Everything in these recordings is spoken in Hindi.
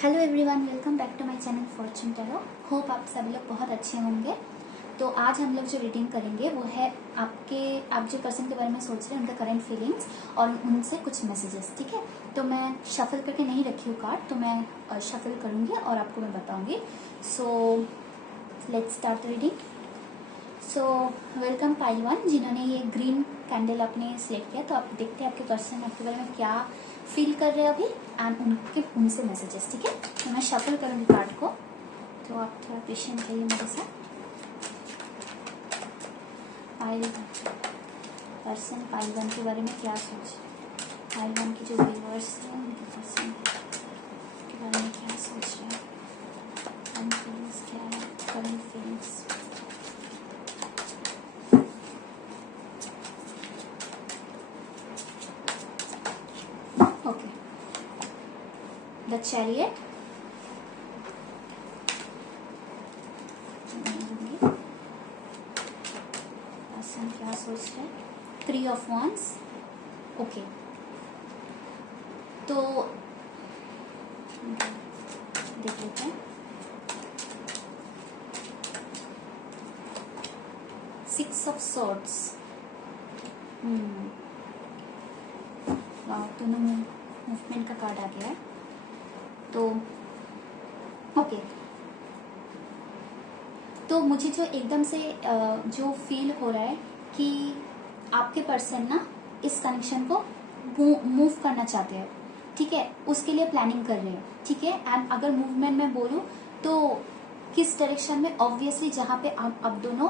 Hello everyone, welcome back to my channel Fortune Tarot. Hope आप सभी लोग बहुत अच्छे होंगे। तो आज हम लोग जो रीडिंग करेंगे वो है आप जो पर्सन के बारे में सोच रहे हैं उनका करंट फीलिंग्स और उनसे कुछ मैसेजेस। ठीक है, तो मैं शफल करके नहीं रखी हूँ कार्ड, तो मैं शफल करूँगी और आपको मैं बताऊँगी। So let's start reading. So welcome pile one, जिन्होंने ये ग्रीन कैंडल आपने सिलेक्ट किया। तो आप देखते हैं आपके पर्सन आपके बारे में क्या फील कर रहे हैं अभी एंड उनसे मैसेजेस। ठीक है, तो मैं शफल करूँगी कार्ड को, तो आप थोड़ा पेशेंट रहिए मेरे साथ। पर्सन पाइल वन के बारे में क्या सोच, पाइल वन की जो व्यूअर्स हैं उनके पर्सन के बारे में क्या सोच रहे हैं, करंट फीलिंग्स क्या है, current feelings. Okay, the chariot, person क्या सोच रहे हैं, 3 ऑफ wands। ओके, तो देख लेते हैं। 6 ऑफ swords। वाह, दोनों मूवमेंट का कार्ड आ गया है। तो ओके, तो मुझे जो एकदम से जो फील हो रहा है कि आपके पर्सन ना इस कनेक्शन को मूव करना चाहते हैं। ठीक है, उसके लिए प्लानिंग कर रहे हैं। ठीक है, एंड अगर मूवमेंट में बोलूँ तो किस डायरेक्शन में, ऑब्वियसली जहाँ पे आप दोनों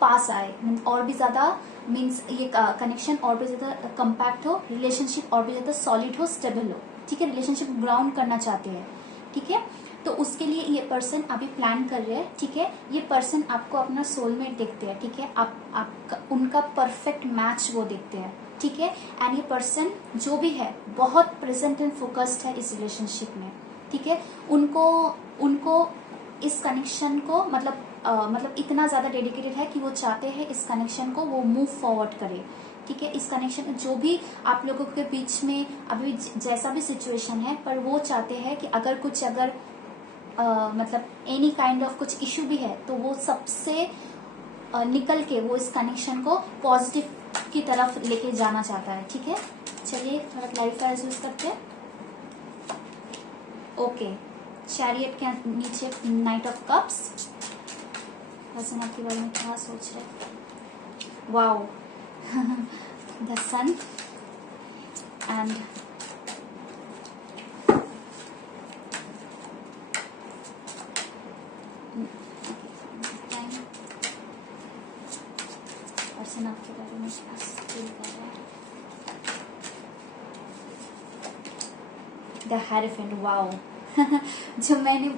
पास आए और भी ज्यादा मीन्स ये कनेक्शन और भी ज्यादा कंपैक्ट हो, रिलेशनशिप और भी ज्यादा सॉलिड हो, स्टेबल हो। ठीक है, रिलेशनशिप ग्राउंड करना चाहते हैं। ठीक है, तो उसके लिए ये पर्सन अभी प्लान कर रहे हैं। ठीक है, ये पर्सन आपको अपना सोलमेट देखते हैं। ठीक है, आप उनका परफेक्ट मैच वो देखते हैं। ठीक है, एंड ये पर्सन जो भी है बहुत प्रेजेंट एंड फोकस्ड है इस रिलेशनशिप में। ठीक है, उनको इस कनेक्शन को मतलब इतना ज्यादा डेडिकेटेड है कि वो चाहते हैं इस कनेक्शन को वो मूव फॉरवर्ड करे। ठीक है, इस कनेक्शन जो भी आप लोगों के बीच में अभी जैसा भी सिचुएशन है, पर वो चाहते हैं कि अगर मतलब एनी काइंड ऑफ कुछ इशू भी है तो वो सबसे निकल के वो इस कनेक्शन को पॉजिटिव की तरफ लेके जाना चाहता है। ठीक है, चलिए थोड़ा क्लैरिफाई यूज करते हैं। ओके, चैरियट के नीचे नाइट ऑफ कप्स। पर्सन आपके बारे में क्या सोच रहे हैं? Wow, the sun and person आपके बारे में क्या फील कर रहा है? The hierophant. वाओ, जो मैंने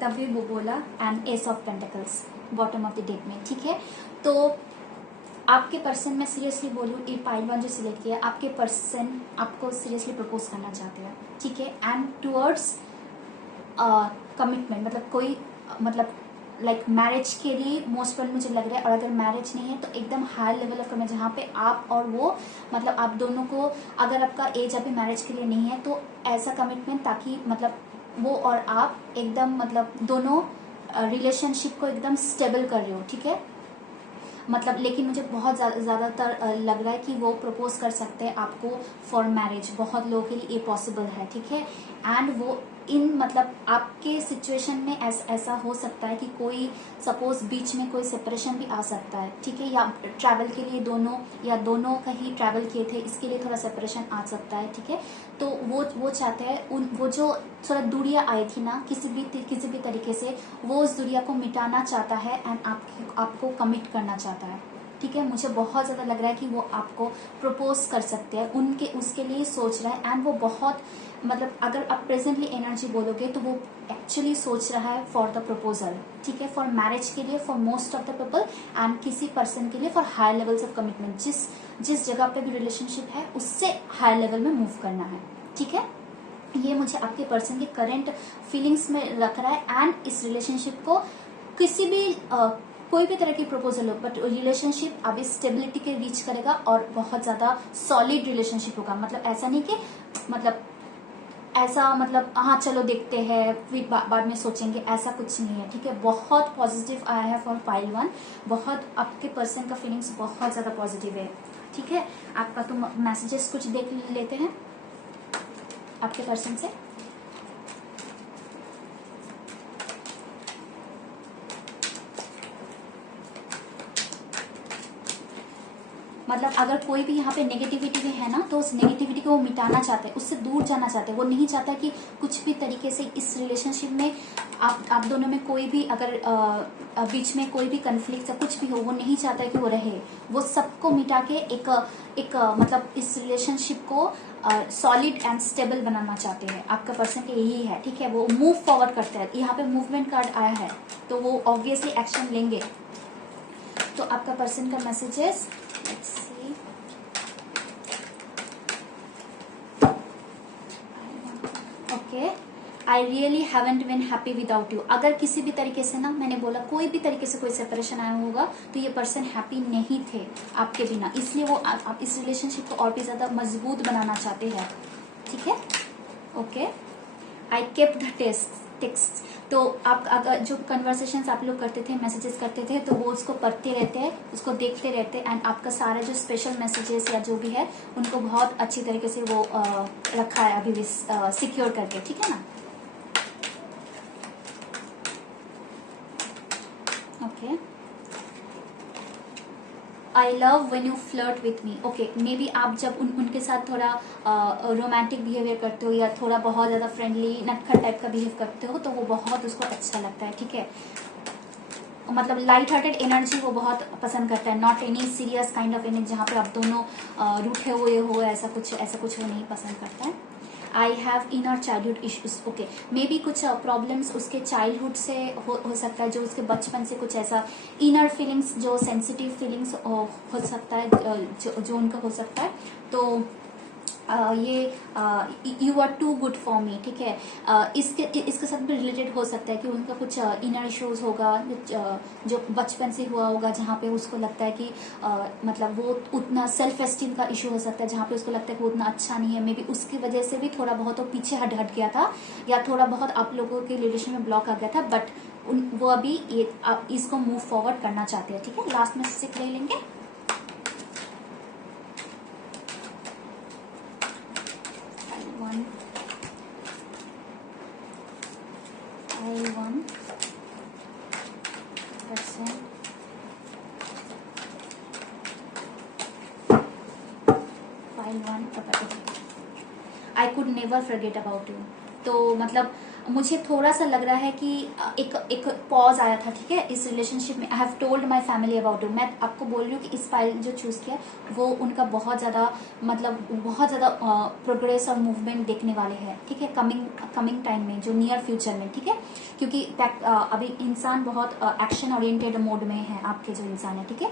तभी वो बोला, and S of pentacles bottom of the deck में। ठीक है, तो आपके पर्सन में सीरियसली बोलूँ, ये पाइल वन जो सिलेक्ट किया, आपके पर्सन आपको सीरियसली प्रपोज करना चाहते हैं। ठीक है, एंड टूवर्ड्स कमिटमेंट, मतलब कोई मतलब लाइक मैरिज के लिए मोस्ट प्रोबेबली मुझे लग रहा है। और अगर मैरिज नहीं है तो एकदम हाई लेवल ऑफ कमिटमेंट जहाँ पे आप और वो मतलब आप दोनों को, अगर आपका एज अभी मैरिज के लिए नहीं है तो ऐसा कमिटमेंट ताकि मतलब वो और आप एकदम मतलब दोनों रिलेशनशिप को एकदम स्टेबल कर रहे हो। ठीक है, मतलब लेकिन मुझे बहुत ज्यादातर लग रहा है कि वो प्रपोज कर सकते हैं आपको फॉर मैरिज। बहुत लोगों के लिए ये पॉसिबल है। ठीक है, एंड वो इन मतलब आपके सिचुएशन में ऐसा हो सकता है कि कोई सपोज बीच में कोई सेपरेशन भी आ सकता है। ठीक है, या ट्रैवल के लिए दोनों कहीं ट्रैवल किए थे, इसके लिए थोड़ा सेपरेशन आ सकता है। ठीक है, तो वो चाहते हैं वो जो थोड़ा दूरियां आई थी ना किसी भी तरीके से, वो उस दूरिया को मिटाना चाहता है एंड आपको कमिट करना चाहता है। ठीक है, मुझे बहुत ज्यादा लग रहा है कि वो आपको प्रपोज कर सकते हैं, उसके लिए सोच रहा है। एंड वो बहुत मतलब अगर आप प्रेजेंटली एनर्जी बोलोगे तो वो एक्चुअली सोच रहा है फॉर द प्रपोजल। ठीक है, फॉर मैरिज के लिए, for most of the people, and किसी पर्सन के लिए for high levels of commitment. जिस जगह पे भी रिलेशनशिप है उससे हाई लेवल में मूव करना है। ठीक है, ये मुझे आपके पर्सन के करंट फीलिंग्स में रख रहा है। एंड इस रिलेशनशिप को किसी भी कोई भी तरह की प्रपोजल हो, बट रिलेशनशिप अभी स्टेबिलिटी के रीच करेगा और बहुत ज्यादा सॉलिड रिलेशनशिप होगा। मतलब ऐसा नहीं कि मतलब ऐसा मतलब हाँ चलो देखते हैं फिर बाद में सोचेंगे, ऐसा कुछ नहीं है, ठीक है। बहुत पॉजिटिव आया है फॉर पाइल 1, बहुत आपके पर्सन का फीलिंग्स बहुत ज़्यादा पॉजिटिव है, ठीक है। आपका तो मैसेजेस कुछ देख लेते हैं आपके पर्सन से। मतलब अगर कोई भी यहाँ पे नेगेटिविटी भी है ना, तो उस नेगेटिविटी को वो मिटाना चाहते हैं, उससे दूर जाना चाहते हैं। वो नहीं चाहता कि कुछ भी तरीके से इस रिलेशनशिप में आप दोनों में कोई भी अगर बीच में कोई भी कन्फ्लिक्ट या कुछ भी हो, वो नहीं चाहता है कि वो रहे। वो सबको मिटा के एक मतलब इस रिलेशनशिप को सॉलिड एंड स्टेबल बनाना चाहते हैं। आपका पर्सन के यही है, ठीक है। वो मूव फॉरवर्ड करते हैं। यहाँ पे मूवमेंट कार्ड आया है, तो वो ऑब्वियसली एक्शन लेंगे। तो आपका पर्सन का messages, let's see, okay, I really haven't been happy without you. अगर किसी भी तरीके से ना, मैंने बोला कोई भी तरीके से कोई सेपरेशन आया होगा तो ये पर्सन हैप्पी नहीं थे आपके बिना, इसलिए वो आप इस रिलेशनशिप को और भी ज्यादा मजबूत बनाना चाहते हैं, ठीक है। Okay, I kept the text. तो आप अगर जो कन्वर्सेशंस आप लोग करते थे, मैसेजेस करते थे, तो वो उसको पढ़ते रहते हैं, उसको देखते रहते हैं, एंड आपका सारा जो स्पेशल मैसेजेस या जो भी है उनको बहुत अच्छी तरीके से वो रखा है अभी भी सिक्योर करके, ठीक है ना। Okay, I love when you flirt with me. Okay, may be आप जब उनके साथ थोड़ा रोमांटिक बिहेवियर करते हो या थोड़ा बहुत ज़्यादा फ्रेंडली नटखट टाइप का बिहेव करते हो, तो वो बहुत उसको अच्छा लगता है, ठीक है। मतलब लाइट हार्टेड एनर्जी वो बहुत पसंद करता है, not any serious kind of energy जहाँ पे आप दोनों रूठे हुए हो, ऐसा कुछ वो नहीं पसंद करता है। I have inner childhood issues. Okay, maybe कुछ प्रॉब्लम्स उसके चाइल्डहुड से हो सकता है, जो उसके बचपन से कुछ ऐसा इनर फीलिंग्स, जो सेंसिटिव फीलिंग्स हो सकता है, जो उनका हो सकता है। तो ये you are too good for me, ठीक है। इसके साथ भी रिलेटेड हो सकता है कि उनका कुछ इनर इश्यूज होगा जो बचपन से हुआ होगा, जहाँ पे उसको लगता है कि मतलब वो उतना सेल्फ एस्टीम का इशू हो सकता है, जहाँ पे उसको लगता है कि वो उतना अच्छा नहीं है। मे बी उसकी वजह से भी थोड़ा बहुत वो पीछे हट गया था, या थोड़ा बहुत आप लोगों के रिलेशन में ब्लॉक आ गया था, बट वो अभी इसको मूव फॉरवर्ड करना चाहते हैं, ठीक है। लास्ट में से ले लेंगे। I could never forget about you. तो मतलब मुझे थोड़ा सा लग रहा है कि एक पॉज आया था, ठीक है, इस रिलेशनशिप में। I have told my family about you. मैं आपको बोल रही हूँ कि इस फाइल जो चूज किया वो उनका बहुत ज़्यादा मतलब बहुत ज़्यादा प्रोग्रेस और मूवमेंट देखने वाले हैं, ठीक है, कमिंग टाइम में, जो नियर फ्यूचर में, ठीक है। क्योंकि अभी इंसान बहुत एक्शन ओरिएंटेड मोड में है, आपके जो इंसान है, ठीक है।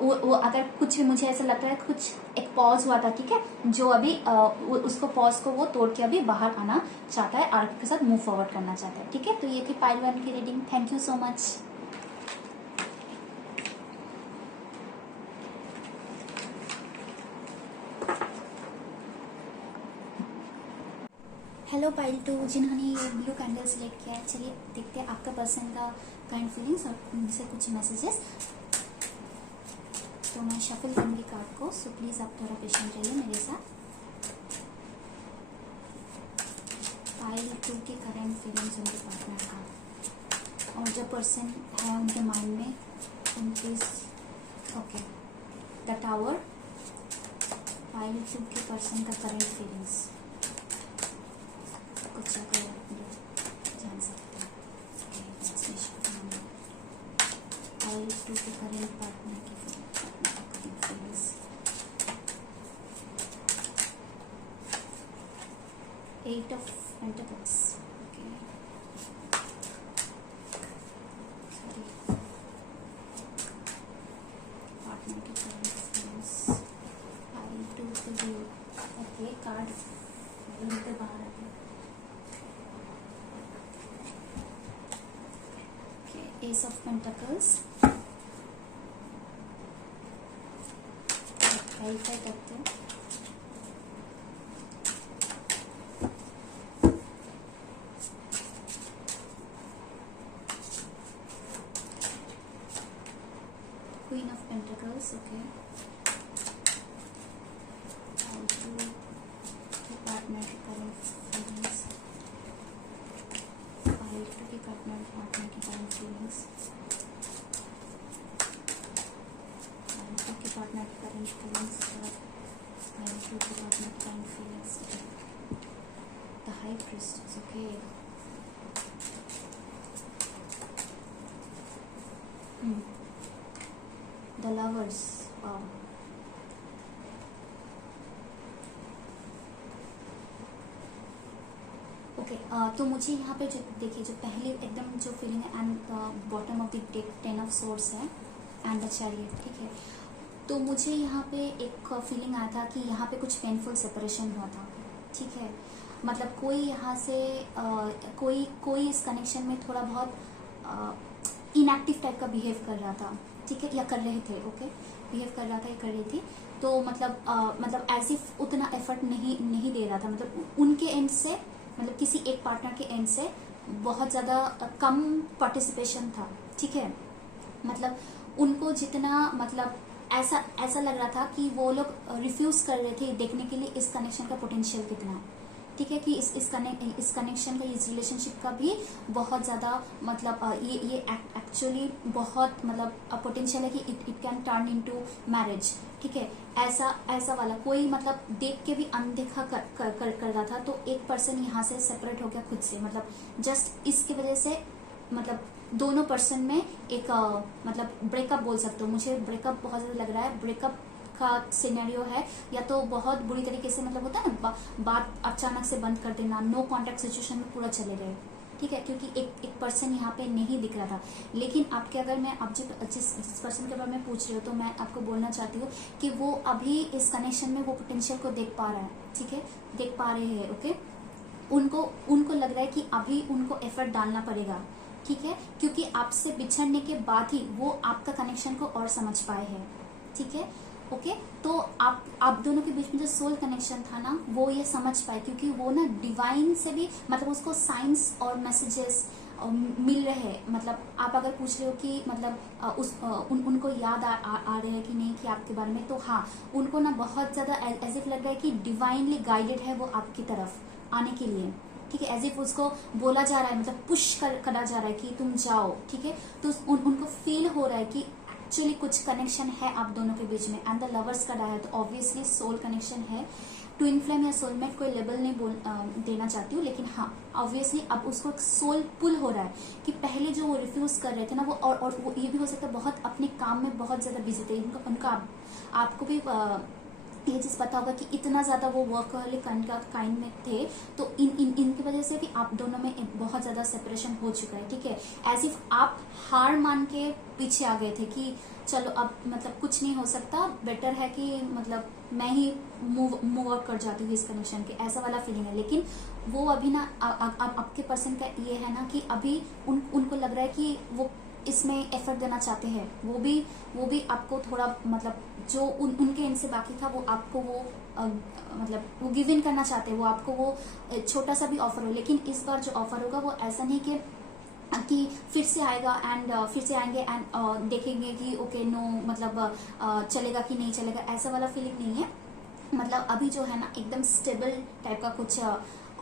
वो अगर कुछ भी, मुझे ऐसा लगता है कुछ एक पॉज हुआ था, ठीक है, जो अभी उसको पॉज को वो तोड़ के अभी बाहर आना चाहता है, आर्क के साथ मूव फॉरवर्ड करना चाहता है, ठीक है। तो ये थी पाइल 1 की reading. Thank you so much. Hello pile 2, जिन्होंने ये ब्लू कैंडल सेलेक्ट किया है, चलिए देखते हैं आपका पर्सन का काइंड फीलिंग्स और उनसे कुछ मैसेजेस। तो मैं शफल करूंगी कार्ड को, सो प्लीज़ आप थोड़ा पेशेंट रहिए मेरे साथ। पाइल 2 की करेंट फीलिंग्स उनके पार्टनर का, और जो पर्सन है उनके माइंड में उनकी, ओके, द टावर। पाइल 2 के पर्सन का करेंट फीलिंग्स कुछ अगर जान सकते हैं। पाइल 2 के करेंट पार्टनर की feelings, eight of pentacles, okay, sorry, partner की करेंट फीलिंग्स, पाइल 2 के व्यू, ओके, कार्ड के बाहर आते हैं, एस ऑफ पेंटिकल्स, वेरीफाई करते हैं। पार्टनर की करंट फीलिंग्स, आपके पार्टनर की करंट फीलिंग्स, आपके पार्टनर की current feelings. The high priestess, okay. The lovers, wow. Okay, तो मुझे यहाँ पे जो देखिए, जो पहले एकदम जो फीलिंग है, and bottom of the deck 10 of swords है एंड द चैरियट, ठीक है। तो मुझे यहाँ पे एक फीलिंग आया था कि यहाँ पे कुछ पेनफुल सेपरेशन हुआ था, ठीक है। मतलब कोई यहाँ से कोई इस कनेक्शन में थोड़ा बहुत इनएक्टिव टाइप का बिहेव कर रहा था, ठीक है, या कर रहे थे, ओके, बिहेव कर रहा था या कर रही थी। तो मतलब एज इफ उतना एफर्ट नहीं दे रहा था, मतलब उनके एंड से, मतलब किसी एक पार्टनर के एंड से बहुत ज़्यादा कम पार्टिसिपेशन था, ठीक है। मतलब उनको जितना, मतलब ऐसा लग रहा था कि वो लोग रिफ्यूज कर रहे थे देखने के लिए इस कनेक्शन का पोटेंशियल कितना है, ठीक है, कि इस कनेक्शन का, इस रिलेशनशिप का भी बहुत ज़्यादा मतलब ये एक्चुअली बहुत मतलब पोटेंशियल है कि it can turn into marriage, ठीक है। ऐसा वाला कोई मतलब देख के भी अनदेखा कर रहा था। तो एक पर्सन यहाँ से सेपरेट हो गया खुद से, मतलब जस्ट इसकी वजह से, मतलब दोनों पर्सन में एक मतलब ब्रेकअप बोल सकते हो। मुझे ब्रेकअप बहुत ज़्यादा लग रहा है, ब्रेकअप का सिनेरियो है, या तो बहुत बुरी तरीके से, मतलब होता है ना, बात अचानक से बंद कर देना, नो कॉन्टेक्ट सिचुएशन में पूरा चले गए, ठीक है, क्योंकि एक पर्सन यहाँ पे नहीं दिख रहा था। लेकिन आपके, अगर मैं आप जिस पर्सन के बारे में पूछ रही हूँ, तो मैं आपको बोलना चाहती हूँ कि वो अभी इस कनेक्शन में वो पोटेंशियल को देख पा रहा है, ठीक है, देख पा रहे हैं, ओके। उनको लग रहा है कि अभी उनको एफर्ट डालना पड़ेगा, ठीक है, क्योंकि आपसे बिछड़ने के बाद ही वो आपका कनेक्शन को और समझ पाए हैं, ठीक है, ओके। तो आप दोनों के बीच में जो सोल कनेक्शन था ना, वो ये समझ पाए, क्योंकि वो ना डिवाइन से भी, मतलब उसको साइंस और मैसेजेस मिल रहे हैं। मतलब आप अगर पूछ रहे हो कि मतलब उनको याद आ रहे हैं कि नहीं कि आपके बारे में, तो हाँ, उनको ना बहुत ज़्यादा एज इफ लग रहा है कि डिवाइनली गाइडेड है वो आपकी तरफ आने के लिए, ठीक है, एज इफ उसको बोला जा रहा है, मतलब पुश करा जा रहा है कि तुम जाओ, ठीक है। तो उनको फील हो रहा है कि एक्चुअली कुछ कनेक्शन है आप दोनों के बीच में। एंड द लवर्स का डाया है, तो ऑब्वियसली सोल कनेक्शन है। ट्विन फ्लेम या सोलमेट कोई लेबल नहीं देना चाहती हूँ, लेकिन हाँ, ऑब्वियसली अब उसको सोल पुल हो रहा है कि पहले जो वो रिफ्यूज कर रहे थे ना, वो और वो ये भी हो सकता है बहुत अपने काम में बहुत ज़्यादा बिजी थे। उनका आपको भी ये चीज़ पता होगा कि इतना ज़्यादा वो वर्कहॉलिक काइंड में थे, तो इनकी वजह से भी आप दोनों में बहुत ज़्यादा सेपरेशन हो चुका है, ठीक है। एज इफ आप हार मान के पीछे आ गए थे कि चलो अब मतलब कुछ नहीं हो सकता, बेटर है कि मतलब मैं ही मूव आउट कर जाती हूँ इस कनेक्शन के, ऐसा वाला फीलिंग है। लेकिन वो अभी ना आपके पर्सन का ये है ना कि अभी उनको लग रहा है कि वो इसमें एफर्ट देना चाहते हैं, वो भी आपको थोड़ा, मतलब जो उनके इनसे बाकी था वो आपको वो मतलब वो गिव इन करना चाहते हैं, वो आपको वो छोटा सा भी ऑफर हो। लेकिन इस बार जो ऑफर होगा वो ऐसा नहीं कि फिर से आएगा एंड फिर से आएंगे एंड देखेंगे कि ओके नो, मतलब चलेगा कि नहीं चलेगा, ऐसा वाला फीलिंग नहीं है। मतलब अभी जो है ना एकदम स्टेबल टाइप का कुछ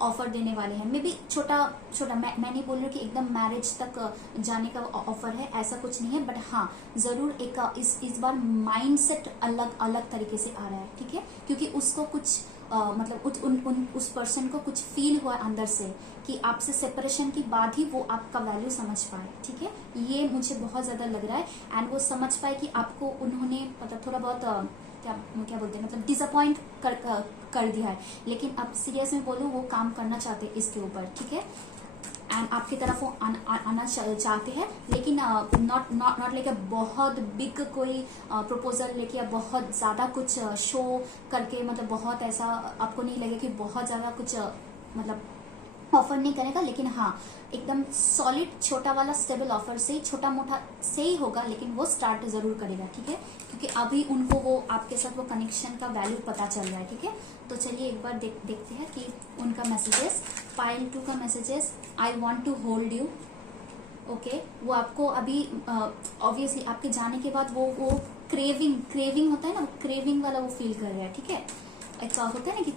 ऑफर देने वाले हैं। मे बी छोटा मैं नहीं बोल रही हूँ कि एकदम मैरिज तक जाने का ऑफर है, ऐसा कुछ नहीं है। बट हाँ, जरूर एक इस बार माइंडसेट अलग तरीके से आ रहा है, ठीक है, क्योंकि उसको कुछ मतलब उस पर्सन को कुछ फील हुआ अंदर से कि आपसे सेपरेशन के बाद ही वो आपका वैल्यू समझ पाए, ठीक है। ये मुझे बहुत ज्यादा लग रहा है एंड वो समझ पाए कि आपको उन्होंने मतलब थोड़ा बहुत क्या बोलते हैं, मतलब डिसअपॉइंट कर दिया है। लेकिन अब सीरियस में बोलूँ, वो काम करना चाहते हैं इसके ऊपर, ठीक है, एंड आपकी तरफ वो आना चाहते हैं। लेकिन नॉट लाइक बहुत बिग कोई प्रपोजल लेके या बहुत ज़्यादा कुछ शो करके, मतलब बहुत ऐसा आपको नहीं लगे कि बहुत ज़्यादा कुछ मतलब ऑफर नहीं करेगा। लेकिन हाँ, एकदम सॉलिड छोटा वाला स्टेबल ऑफर से, छोटा मोटा से ही होगा, लेकिन वो स्टार्ट जरूर करेगा, ठीक है, क्योंकि अभी उनको वो आपके साथ वो कनेक्शन का वैल्यू पता चल रहा है, ठीक है। तो चलिए एक बार देखते हैं कि उनका मैसेजेस, पाइल 2 का messages, I want to hold you, okay. वो आपको अभी ऑब्वियसली आपके जाने के बाद वो क्रेविंग होता है ना, वो क्रेविंग वाला वो फील कर रहा है, ठीक है। एक होता है ना कि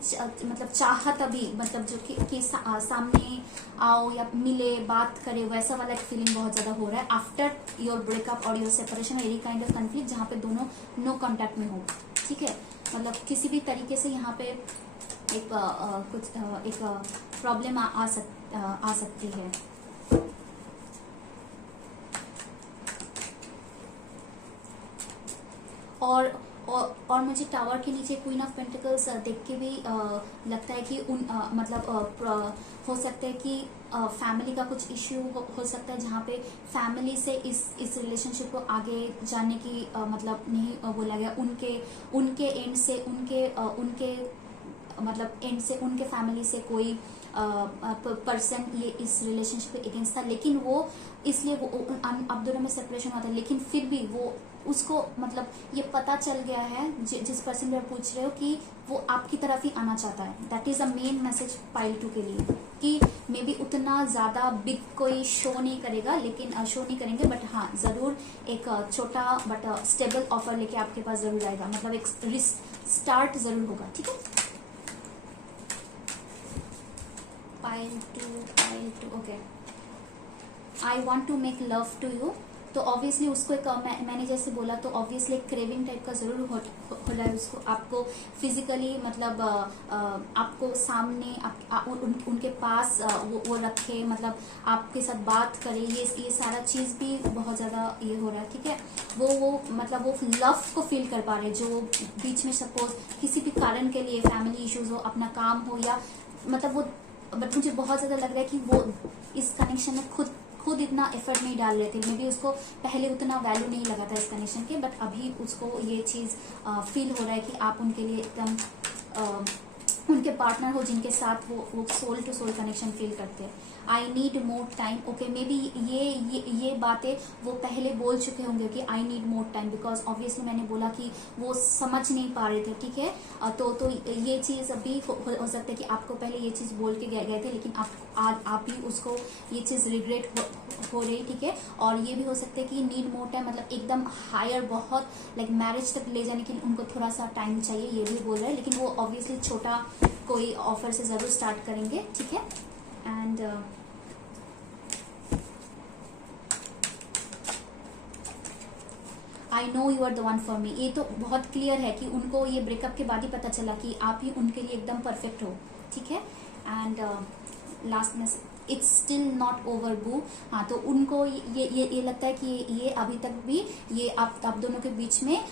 मतलब चाहत अभी मतलब जो कि सामने आओ या मिले बात करे, वैसा वाला एक फीलिंग बहुत ज्यादा हो रहा है आफ्टर योर ब्रेकअप और your separation, any kind of conflict जहाँ पे दोनों नो कांटेक्ट में हो, ठीक है। मतलब किसी भी तरीके से यहाँ पे एक कुछ एक प्रॉब्लम आ सकती है। और मुझे टावर के नीचे क्वीन ऑफ पेंटिकल्स देख के भी लगता है कि मतलब हो सकता है कि फैमिली का कुछ इश्यू हो सकता है, जहाँ पे फैमिली से इस रिलेशनशिप को आगे जाने की मतलब नहीं बोला गया, उनके एंड से उनके मतलब एंड से उनके फैमिली से कोई पर्सन ये इस रिलेशनशिप के अगेंस्ट था, लेकिन वो इसलिए वो अब दोनों में सेपरेशन हुआ था, लेकिन फिर भी वो उसको मतलब ये पता चल गया है जिस पर्सन पर पूछ रहे हो कि वो आपकी तरफ ही आना चाहता है। That is a main message pile 2 के लिए कि मे बी उतना ज्यादा बिग कोई शो नहीं करेगा, लेकिन शो नहीं करेंगे, बट हाँ जरूर एक छोटा बट स्टेबल ऑफर लेके आपके पास जरूर आएगा, मतलब एक स्टार्ट जरूर होगा, ठीक है। Pile two okay. I want to make love to you, तो ऑब्वियसली उसको एक मैंने जैसे बोला तो ऑब्वियसली एक क्रेविंग टाइप का जरूर हो रहा है उसको, आपको फिजिकली मतलब आपको सामने उनके पास वो रखे, मतलब आपके साथ बात करे, ये सारा चीज भी बहुत ज्यादा ये हो रहा है, ठीक है। वो मतलब वो लव को फील कर पा रहे हैं, जो बीच में सपोज किसी भी कारण के लिए फैमिली इश्यूज हो, अपना काम हो, या मतलब वो, बट मुझे बहुत ज्यादा लग रहा है कि वो इस कनेक्शन में खुद इतना एफर्ट नहीं डाल रहे थे, मे बी उसको पहले उतना वैल्यू नहीं लगा था इस कनेक्शन के, बट अभी उसको ये चीज फील हो रहा है कि आप उनके लिए एकदम उनके पार्टनर हो जिनके साथ वो soul to soul connection feel करते हैं। I need more time, okay maybe ये बातें वो पहले बोल चुके होंगे कि I need more time, because obviously मैंने बोला कि वो समझ नहीं पा रहे थे, ठीक है। तो ये चीज अभी हो सकता है कि आपको पहले ये चीज बोल के गए थे, लेकिन आप ही उसको ये चीज रिग्रेट हो रही, ठीक है। और ये भी हो सकता है कि नीड मोर टाइम मतलब एकदम हायर बहुत लाइक मैरिज तक ले जाने के लिए उनको थोड़ा सा टाइम चाहिए, ये भी बोल रहे हैं, लेकिन वो ऑब्वियसली छोटा कोई ऑफर से जरूर स्टार्ट करेंगे, ठीक है। And I know you are the one for me, ये तो बहुत क्लियर है कि उनको ये ब्रेकअप के बाद ही पता चला कि आप ही उनके लिए एकदम परफेक्ट हो, ठीक है। एंड लास्ट में इट्स स्टिल नॉट ओवर बू, हाँ तो उनको ये लगता है कि ये अभी तक भी ये आप दोनों के बीच में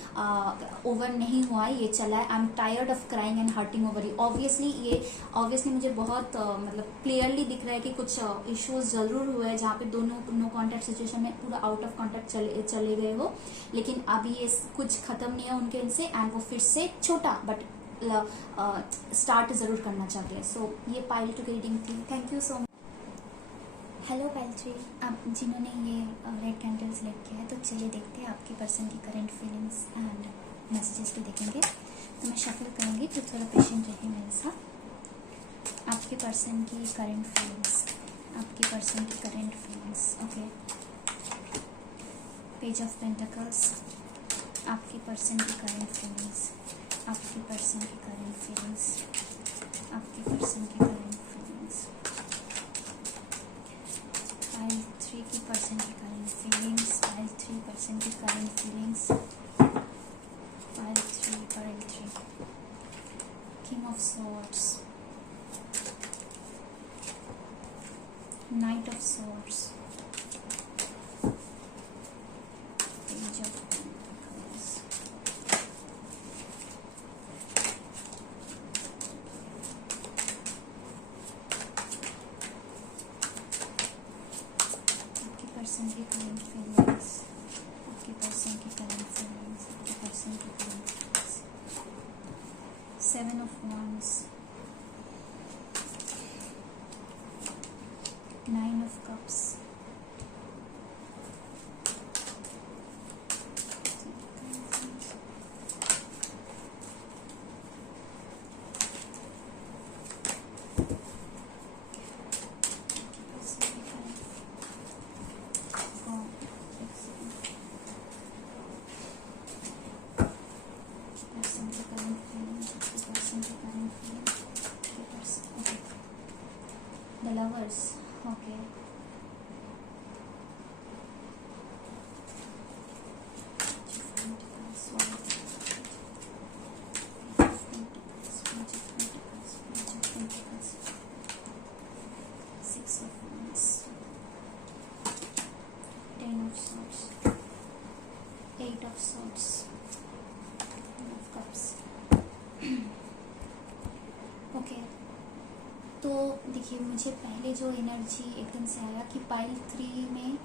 ओवर नहीं हुआ है, ये चला है। I am tired of crying and hurting over you, obviously मुझे बहुत मतलब क्लियरली दिख रहा है कि कुछ इश्यूज जरूर हुए हैं जहाँ पे दोनों नो कॉन्टैक्ट सिचुएशन में पूरा आउट ऑफ कॉन्टैक्ट चले गए हो, लेकिन अभी ये कुछ खत्म नहीं है उनके इनसे, एंड वो फिर से छोटा बट स्टार्ट जरूर करना चाहते हैं। सो ये पाइल 2 की रीडिंग थी। Thank you so much. Hello pile 3, आप जिन्होंने ये रेड कैंडल्स लेट किया है, तो चलिए देखते हैं आपके पर्सन की करंट फीलिंग्स एंड मैसेजेस भी देखेंगे। तो मैं शफल करूँगी, तो थोड़ा पेशेंट रहिए मेरे साथ। आपके पर्सन की current feelings, okay. Page of pentacles, आपके पर्सन की करंट फीलिंग्स, आपके पर्सन की करंट फीलिंग्स, आपके पर्सन की करंट फीलिंग्स। पाइल 3 की पर्सन की करंट फीलिंग्स, पाइल 3 पर्सन की current feelings, pile 3 king of swords, night of swords, page of pentacles, person की करंट फीलिंग्स, आपके पर्सन की करंट फीलिंग्स, आपके पर्सन की current feelings. 7 of wands, 9 of cups, person की करंट फीलिंग्स, आपके पर्सन की lovers, okay. Six of Wands, Ten of Swords, Eight of Swords, Ten of Cups, okay. तो देखिए, मुझे पहले जो एनर्जी एकदम से आया कि पाइल 3 में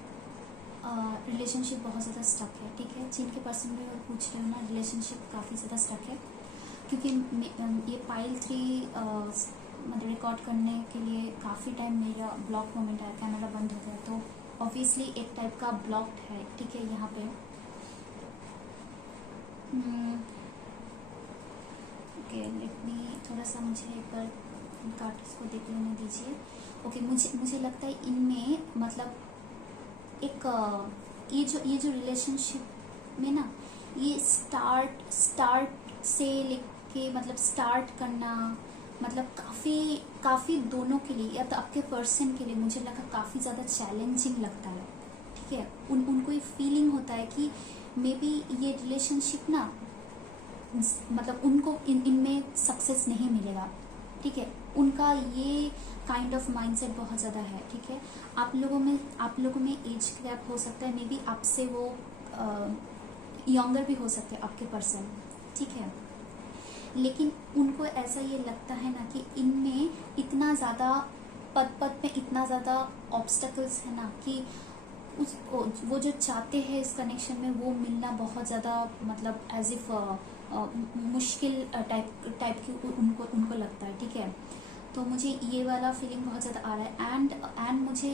रिलेशनशिप बहुत ज़्यादा स्टक है, ठीक है। जिनके पर्सन में पूछ रहे हो ना, रिलेशनशिप काफ़ी ज़्यादा स्टक है, क्योंकि ये पाइल 3 मतलब रिकॉर्ड करने के लिए काफ़ी टाइम मेरा ब्लॉक मोमेंट आया, कैमरा बंद हो गया, तो ऑब्वियसली एक टाइप का ब्लॉक्ड है, ठीक है। यहाँ पे ओके, लेट मी थोड़ा सा मुझे एक बार कार्ड्स को देख लेने दीजिए। ओके, मुझे लगता है इनमें मतलब एक ये जो रिलेशनशिप में ना, ये स्टार्ट से लेके मतलब स्टार्ट करना मतलब काफ़ी दोनों के लिए या तो आपके पर्सन के लिए मुझे लगा काफ़ी ज़्यादा चैलेंजिंग लगता है, ठीक है। उनको ये फीलिंग होता है कि मे बी ये रिलेशनशिप ना मतलब उनको इनमें सक्सेस नहीं मिलेगा, ठीक है। उनका ये काइंड ऑफ माइंडसेट बहुत ज़्यादा है, ठीक है। आप लोगों में एज गैप हो सकता है, मे बी आपसे वो यंगर भी हो सकते हैं आपके पर्सन, ठीक है। लेकिन उनको ऐसा ये लगता है ना कि इनमें इतना ज़्यादा पद में इतना ज़्यादा ऑब्स्टकल्स है ना कि उसको वो जो चाहते हैं इस कनेक्शन में वो मिलना बहुत ज़्यादा मतलब एज इफ मुश्किल टाइप की उनको लगता है, ठीक है। तो मुझे ये वाला फीलिंग बहुत ज़्यादा आ रहा है। एंड मुझे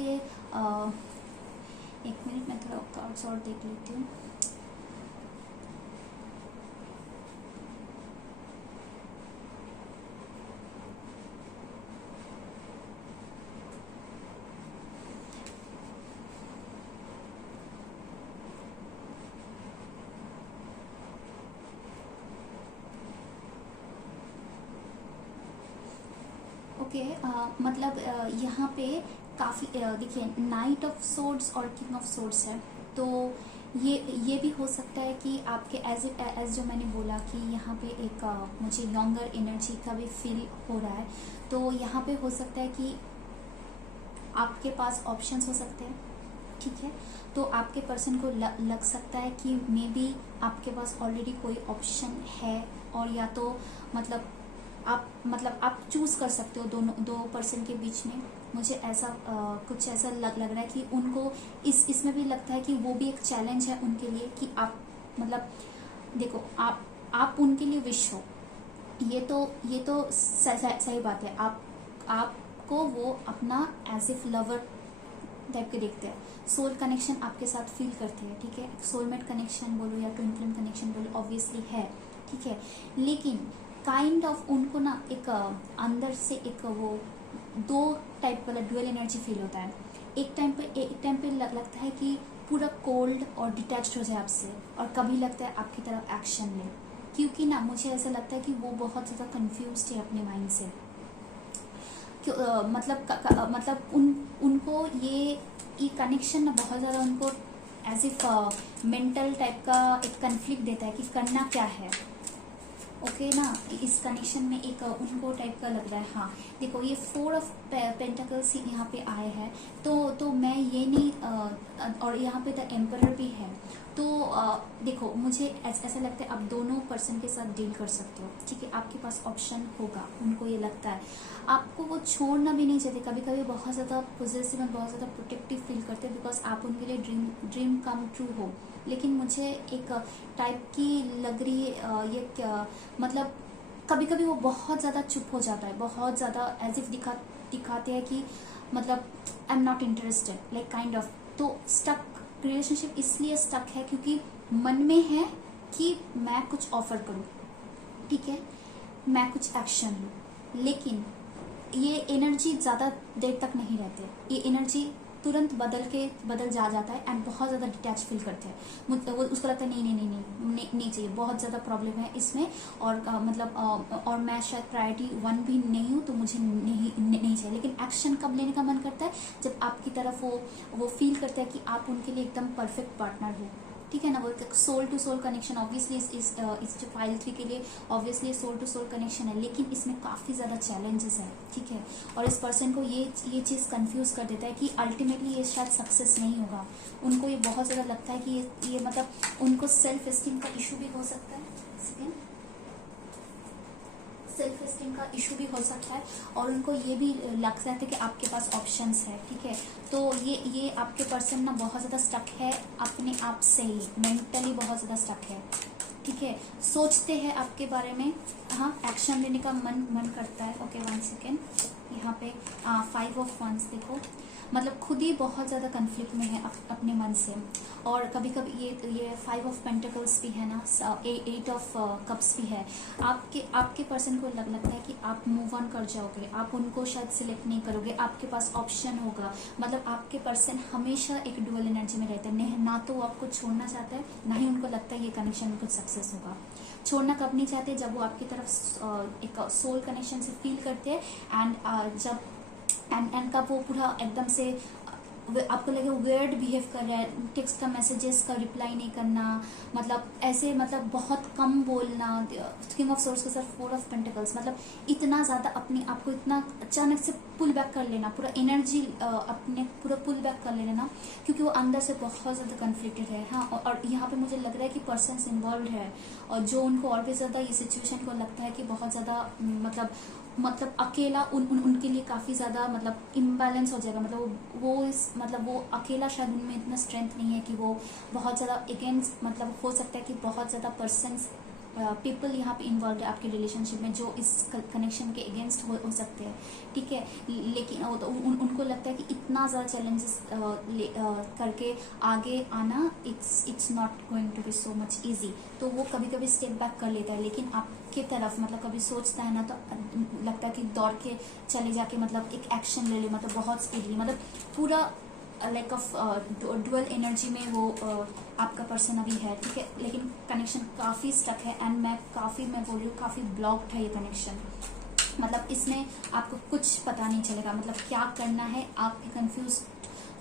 एक मिनट मैं थोड़ा कार्ड्स और देख लेती हूँ। ओके, मतलब यहाँ पे काफ़ी देखिए, नाइट ऑफ सोर्ड्स और किंग ऑफ सोर्ड्स है, तो ये भी हो सकता है कि आपके एज जो मैंने बोला कि यहाँ पे एक मुझे लॉन्गर एनर्जी का भी फील हो रहा है, तो यहाँ पे हो सकता है कि आपके पास ऑप्शंस हो सकते हैं, ठीक है। तो आपके पर्सन को लग सकता है कि मे बी आपके पास ऑलरेडी कोई ऑप्शन है, और या तो मतलब आप चूज कर सकते हो दो पर्सन के बीच में। मुझे ऐसा कुछ ऐसा लग रहा है कि उनको इसमें भी लगता है कि वो भी एक चैलेंज है उनके लिए कि आप मतलब देखो, आप उनके लिए विश हो, ये तो सही बात है। आपको वो अपना एज इफ लवर टाइप के देखते हैं, सोल कनेक्शन आपके साथ फील करते हैं, ठीक है। सोलमेट कनेक्शन बोलो या ट्विन फ्लेम कनेक्शन बोलो, ऑब्वियसली है, ठीक है। लेकिन काइंड ऑफ उनको ना एक अंदर से एक वो दो टाइप वाला ड्यूअल एनर्जी फील होता है। एक टाइम पे लगता है कि पूरा कोल्ड और डिटैच्ड हो जाए आपसे, और कभी लगता है आपकी तरफ एक्शन ले, क्योंकि ना मुझे ऐसा लगता है कि वो बहुत ज़्यादा कंफ्यूज्ड है अपने माइंड से। मतलब उनको ये कनेक्शन ना बहुत ज़्यादा उनको एज इफ मेंटल टाइप का एक कन्फ्लिक्ट देता है कि करना क्या है, ओके ना। इस कनेक्शन में एक उनको टाइप का लग रहा है। हाँ देखो, ये 4 ऑफ पेंटिकल्स यहाँ पे आए हैं, तो मैं ये नहीं और यहाँ पे द एम्परर भी है, तो देखो मुझे ऐसा लगता है आप दोनों पर्सन के साथ डील कर सकते हो, ठीक है। आपके पास ऑप्शन होगा, उनको ये लगता है आपको वो छोड़ना भी नहीं चाहते। कभी कभी बहुत ज़्यादा पॉजिटिव और बहुत ज़्यादा प्रोटेक्टिव फील करते हैं, बिकॉज आप उनके लिए ड्रीम कम ट्रू हो। लेकिन मुझे एक टाइप की लग रही है ये मतलब कभी कभी वो बहुत ज़्यादा चुप हो जाता है, बहुत ज़्यादा एज इफ दिखाते हैं कि मतलब I am not interested, like kind of. तो स्टक रिलेशनशिप इसलिए स्टक है क्योंकि मन में है कि मैं कुछ ऑफर करूं, ठीक है, मैं कुछ एक्शन लूं, लेकिन ये एनर्जी ज़्यादा देर तक नहीं रहते। ये एनर्जी तुरंत बदल जाता है एंड बहुत ज़्यादा डिटैच फील करते हैं। वो उसको लगता है नहीं चाहिए, बहुत ज़्यादा प्रॉब्लम है इसमें, और और मैं शायद प्रायोरिटी 1 भी नहीं हूँ, तो मुझे नहीं चाहिए। लेकिन एक्शन कब लेने का मन करता है, जब आपकी तरफ वो फील करता है कि आप उनके लिए एकदम परफेक्ट पार्टनर हो, ठीक है ना। वो soul to soul connection obviously इस जो फाइल 3 के लिए obviously soul to soul connection है, लेकिन इसमें काफ़ी ज़्यादा चैलेंजेस है, ठीक है। और इस पर्सन को ये चीज़ कंफ्यूज कर देता है कि अल्टीमेटली ये शायद सक्सेस नहीं होगा। उनको ये बहुत ज़्यादा लगता है कि ये मतलब उनको सेल्फ एस्टीम का इशू भी हो सकता है, सेल्फ एस्टीम का इशू भी हो सकता है, और उनको ये भी लगता है कि आपके पास ऑप्शंस है, ठीक है। तो ये आपके पर्सन ना बहुत ज़्यादा स्टक है अपने आप से ही, मेंटली बहुत ज़्यादा स्टक है, ठीक है। सोचते हैं आपके बारे में, हाँ, एक्शन लेने का मन करता है। ओके 1 सेकेंड, यहाँ पे 5 ऑफ वंस देखो, मतलब खुद ही बहुत ज़्यादा कन्फ्लिक्ट में है अपने मन से। और कभी कभी ये 5 ऑफ पेंटिकल्स भी है ना, 8 ऑफ कप्स भी है। आपके पर्सन को लगता है कि आप मूव ऑन कर जाओगे, आप उनको शायद सिलेक्ट नहीं करोगे, आपके पास ऑप्शन होगा। मतलब आपके पर्सन हमेशा एक डुअल एनर्जी में रहते हैं, ना तो वो आपको छोड़ना चाहता है, ना ही उनको लगता है ये कनेक्शन में कुछ सक्सेस होगा। छोड़ना कब नहीं चाहते, जब वो आपकी तरफ एक सोल कनेक्शन से फील करते हैं, एंड जब एंड का वो पूरा एकदम से आपको लगे वियर्ड बिहेव कर रहा है, टेक्स्ट का मैसेजेस का रिप्लाई नहीं करना, मतलब ऐसे, मतलब बहुत कम बोलना। किंग ऑफ सोर्स के साथ 4 ऑफ पेंटिकल्स, मतलब इतना ज़्यादा अपने आप को इतना अचानक से पुल बैक कर लेना, पूरा एनर्जी अपने पूरा पुल बैक कर लेना, क्योंकि वो अंदर से बहुत ज़्यादा कन्फ्लिक्टेड है। हाँ, और यहाँ पे मुझे लग रहा है कि पर्सन्स इन्वॉल्व है, और जो उनको और भी ज़्यादा ये सिचुएशन को लगता है कि बहुत ज़्यादा मतलब अकेला उनके लिए काफ़ी ज़्यादा मतलब इम्बैलेंस हो जाएगा। मतलब वो अकेला शायद उनमें इतना स्ट्रेंथ नहीं है कि वो बहुत ज़्यादा अगेंस्ट, मतलब हो सकता है कि बहुत ज़्यादा पर्सन्स पीपल यहाँ पे इन्वॉल्व है आपके रिलेशनशिप में, जो इस कनेक्शन के अगेंस्ट हो सकते हैं, ठीक है। लेकिन उनको लगता है कि इतना ज़्यादा चैलेंजेस करके आगे आना, it's not going to be so much easy. तो वो कभी कभी स्टेप बैक कर लेता है, लेकिन आपके तरफ मतलब कभी सोचता है ना, तो लगता है कि दौड़ के चले जाके मतलब एक एक्शन ले ले, मतलब बहुत स्पीडली, मतलब पूरा लाइक ऑफ डुअल एनर्जी में वो आपका पर्सन अभी है, ठीक है। लेकिन कनेक्शन काफ़ी स्टक है, एंड मैं बोल रही हूँ काफ़ी ब्लॉक्ड है ये कनेक्शन। मतलब इसमें आपको कुछ पता नहीं चलेगा, मतलब क्या करना है, आप कंफ्यूज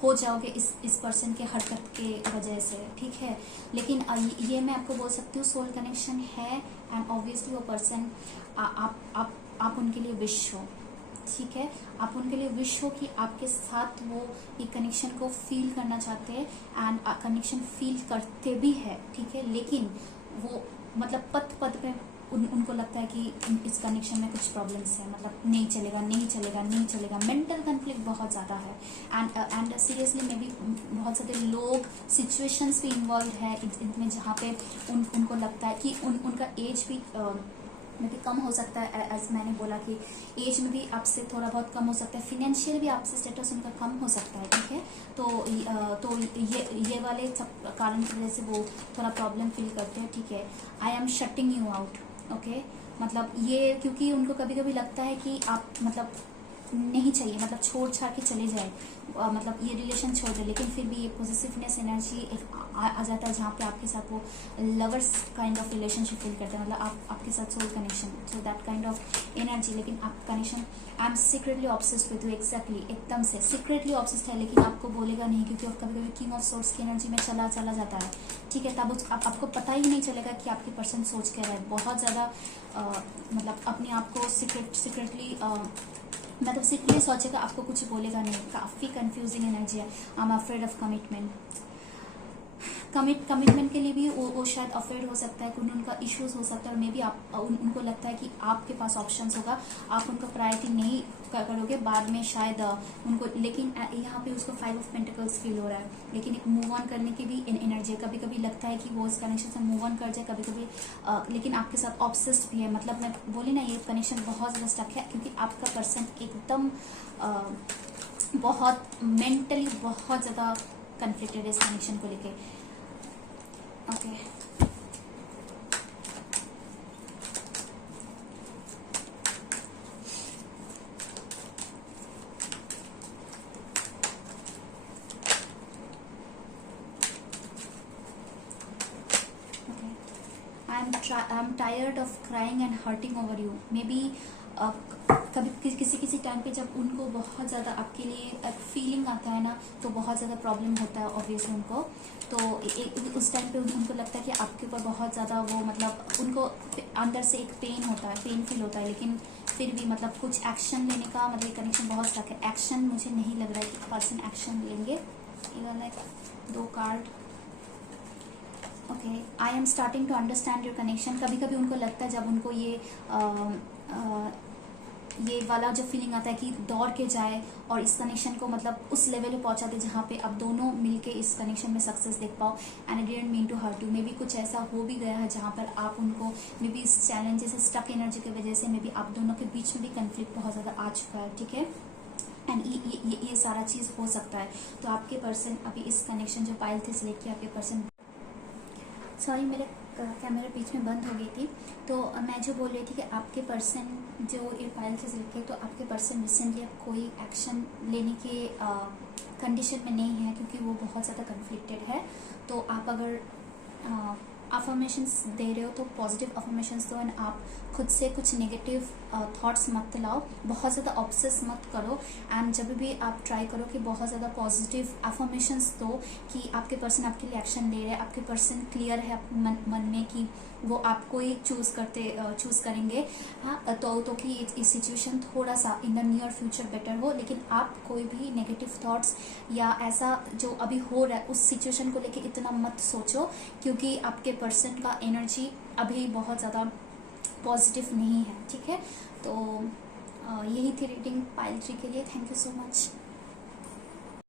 हो जाओगे इस पर्सन के हरकत के वजह से, ठीक है। लेकिन ये मैं आपको बोल सकती हूँ सोल कनेक्शन है, एंड ऑब्वियसली वो पर्सन आप उनके लिए विश हो, ठीक है। आप उनके लिए विश हो कि आपके साथ वो ये कनेक्शन को फील करना चाहते हैं, एंड कनेक्शन फील करते भी है, ठीक है। लेकिन वो मतलब पद पे उनको लगता है कि इस कनेक्शन में कुछ प्रॉब्लम्स है, मतलब नहीं चलेगा। मेंटल कन्फ्लिक्ट बहुत ज़्यादा है, एंड सीरियसली मे बी बहुत सारे लोग सिचुएशंस भी इन्वॉल्व है इनमें, जहाँ पे उनको लगता है कि उनका एज भी में भी कम हो सकता है। एज मैंने बोला कि एज में भी आपसे थोड़ा बहुत कम हो सकता है, फिनेंशियल भी आपसे स्टेटस उनका कम हो सकता है, ठीक है। तो ये वाले सब कारण की वजह से वो थोड़ा प्रॉब्लम फील करते हैं, ठीक है। I am shutting you out, okay. मतलब ये क्योंकि उनको कभी कभी लगता है कि आप मतलब नहीं चाहिए, मतलब छोड़ छाड़ के चले जाए, मतलब ये रिलेशन छोड़ दे, लेकिन फिर भी ये पॉजिटिवनेस एनर्जी आ जाता है, जहाँ पे आपके साथ वो lovers kind of relationship feel करते हैं, मतलब आपके साथ soul connection, so that kind of energy. लेकिन आप connection, I am secretly obsessed with you, exactly एकदम से सीक्रेटली ऑब्सेस्ड है, लेकिन आपको बोलेगा नहीं, क्योंकि कभी कभी किंग ऑफ सोर्स की एनर्जी में चला जाता है, ठीक है। तब आपको पता ही नहीं चलेगा कि आपकी पर्सन सोच क्या रहा है, बहुत ज़्यादा मतलब अपने आप को सीक्रेटली मतलब सीक्रेटली सोचेगा, आपको कुछ बोलेगा नहीं। काफ़ी कंफ्यूजिंग एनर्जी है। I am afraid of commitment के लिए भी वो शायद अफेयर हो सकता है, उनका इश्यूज हो सकता है, और मे बी उनको लगता है कि आपके पास ऑप्शंस होगा, आप उनको प्रायोरिटी नहीं करोगे बाद में शायद उनको। लेकिन यहाँ पे उसको 5 ऑफ पेंटिकल्स फील हो रहा है, लेकिन एक मूव ऑन करने की भी एनर्जी है। कभी कभी लगता है कि वो इस कनेक्शन से मूव ऑन कर जाए, कभी कभी लेकिन आपके साथ ऑब्सेस्ड भी है। मतलब मैं बोली ना, ये कनेक्शन बहुत ज़्यादा स्टक है, क्योंकि आपका पर्सन एकदम बहुत मेंटली बहुत ज़्यादा कन्फ्लिक्टेड है इस कनेक्शन को लेके, okay. I am tired of crying and hurting over you. May be कभी किसी टाइम पे जब उनको बहुत ज़्यादा आपके लिए फीलिंग आता है ना, तो बहुत ज़्यादा प्रॉब्लम होता है ऑब्वियसली उनको। तो उस टाइम पे उनको लगता है कि आपके ऊपर बहुत ज़्यादा वो मतलब उनको अंदर से एक पेन होता है, पेन फील होता है, लेकिन फिर भी मतलब कुछ एक्शन लेने का मतलब कनेक्शन बहुत स्टक है। एक्शन मुझे नहीं लग रहा है कि पर्सन एक्शन लेंगे। ये वाला 2 card. Okay, I am starting to understand your connection. कभी कभी उनको लगता है जब उनको ये वाला जो फीलिंग आता है कि दौड़ के जाए और इस कनेक्शन को मतलब उस लेवल पे पहुंचा दे जहाँ पे आप दोनों मिलके इस कनेक्शन में सक्सेस देख पाओ। And I didn't mean to hurt you. Maybe कुछ ऐसा हो भी गया है जहाँ पर आप उनको मे बी इस चैलेंजेस स्टक एनर्जी की वजह से मे बी आप दोनों के बीच में भी कंफ्लिक्ट बहुत ज़्यादा आ चुका है, ठीक है। एंड ये सारा चीज़ हो सकता है। तो आपके पर्सन अभी इस कनेक्शन जो पायल थे सिलेक्ट किया, आपके पर्सन, सॉरी मेरे कैमरा बीच में बंद हो गई थी। तो मैं जो बोल रही थी कि आपके पर्सन जो ये फाइल से सिलेक्ट है, तो आपके पर्सन रिसेंटली अब कोई एक्शन लेने के कंडीशन में नहीं है, क्योंकि वो बहुत ज़्यादा कन्फ्लिक्टेड है। तो आप अगर अफर्मेशंस दे रहे हो तो पॉजिटिव अफर्मेशंस दो, एंड आप खुद से कुछ नेगेटिव थॉट्स मत लाओ, बहुत ज़्यादा ऑब्सेस मत करो। एंड जब भी आप ट्राई करो कि बहुत ज़्यादा पॉजिटिव अफर्मेशंस दो कि आपके पर्सन आपके लिए एक्शन ले रहे हैं, आपके पर्सन क्लियर है अपने मन में कि वो आपको ही चूज़ करेंगे। हाँ, तो कि इस सिचुएशन थोड़ा सा in the near future better हो। लेकिन आप कोई भी नेगेटिव थॉट्स या ऐसा जो अभी हो रहा है उस सिचुएशन को लेके इतना मत सोचो, क्योंकि आपके पर्सन का एनर्जी अभी बहुत ज़्यादा पॉजिटिव नहीं है, ठीक है। तो यही थी रीडिंग पाइल ट्री के लिए। Thank you so much.